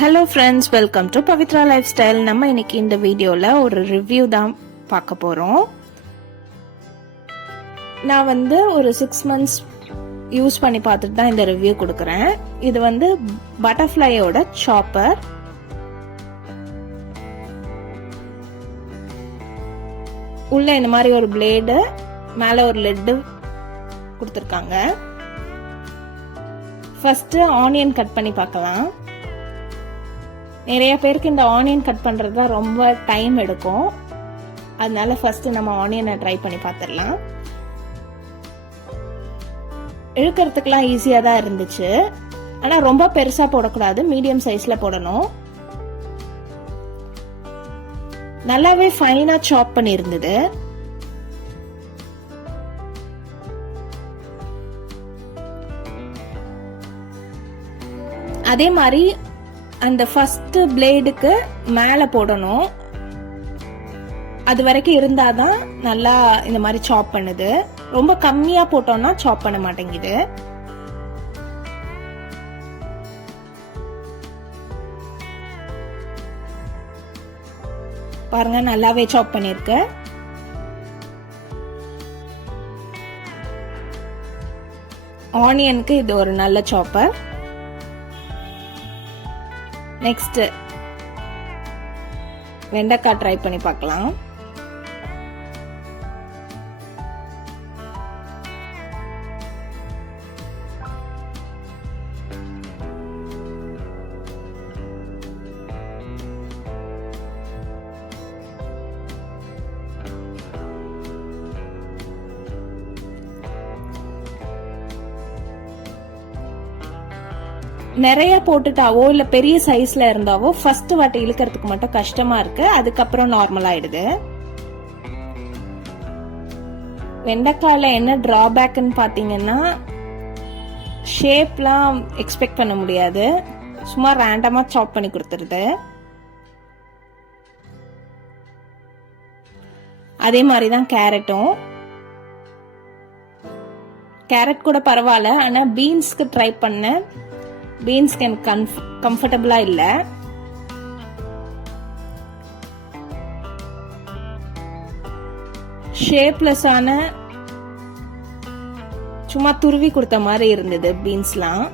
Hello friends, welcome to Pavithra life style. நம்ம இன்னைக்கு இந்த வீடியோவில் ஒரு ரிவ்யூ தான் பார்க்க போகிறோம். நான் ஒரு 6 months யூஸ் பண்ணி பார்த்துட்டு தான் இந்த ரிவ்யூ கொடுக்குறேன். இது பட்டர்ஃப்ளையோட சாப்பர். உள்ள இந்த மாதிரி ஒரு பிளேடு, மேலே ஒரு லெட்டு கொடுத்துருக்காங்க. ஃபர்ஸ்ட் ஆனியன் கட் பண்ணி பார்க்கலாம். நிறைய பேருக்கு இந்த ஆனியன் கட் பண்றது தான் ரொம்ப டைம் எடுக்கும். அதனால ஃபர்ஸ்ட் நம்ம ஆனியனை ட்ரை பண்ணி பார்த்துடலாம். இழுக்கிறதுக்கெல்லாம் ஈஸியா தான் இருந்துச்சு. ஆனா ரொம்ப பெருசா போடக்கூடாது, மீடியம் சைஸ்ல போடணும். நல்லாவே ஃபைனா சாப் பண்ணி இருந்தது. அதே மாதிரி அந்த ஃபர்ஸ்ட் பிளேடுக்கு மேல போடணும். அது வரைக்கும் இருந்தாதான் நல்லா இந்த மாதிரி சாப் பண்ணுது. ரொம்ப கம்மியா போட்டோம்னா சாப் பண்ண மாட்டேங்குது. பாருங்க, நல்லாவே சாப் பண்ணிருக்கு. ஆனியனுக்கு இது ஒரு நல்ல சாப்பர். நெக்ஸ்ட் வெண்டைக்காய் ட்ரை பண்ணி பார்க்கலாம். நிறைய போட்டுட்டாவோ இல்ல பெரிய சைஸ்ல இருந்தாவோ ஃபர்ஸ்ட் வாட்டி இழுக்கிறதுக்கு மட்டும் கஷ்டமா இருக்கு. அதுக்கப்புறம் நார்மல் ஆயிடுது. வெண்டைக்காயில என்ன டிராபேக்னு பாத்தீங்கன்னா, ஷேப்லாம் எக்ஸ்பெக்ட் பண்ண முடியாது. சும்மா ரேண்டமா சாப் பண்ணி கொடுத்துருது. அதே மாதிரிதான் கேரட்டும். கேரட் கூட பரவாயில்ல, ஆனா பீன்ஸ்க்கு ட்ரை பண்ண. பீன்ஸ்க்கு எனக்கு கம்ஃபர்டபுளா இல்ல. ஷேப்லெஸ் ஆன சும்மா துருவி கொடுத்த மாதிரி இருந்தது பீன்ஸ்லாம்.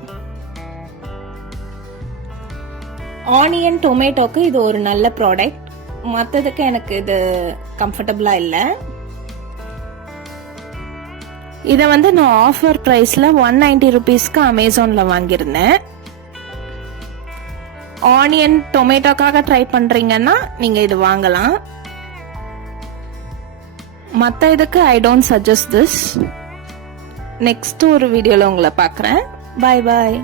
ஆனியன் டொமேட்டோக்கு இது ஒரு நல்ல ப்ராடக்ட். மற்றதுக்கு எனக்கு இது கம்ஃபர்டபுளா இல்ல. இதை நான் ஆஃபர் பிரைஸ்ல 190 rupeesக்கு அமேசான்ல வாங்கியிருந்தேன். ஆனியன் டொமேட்டோக்காக ட்ரை பண்றீங்கன்னா நீங்க இது வாங்கலாம். மற்ற இதுக்கு I don't suggest this. Next ஒரு வீடியோல உங்களை பார்க்குறேன். பாய் பாய்.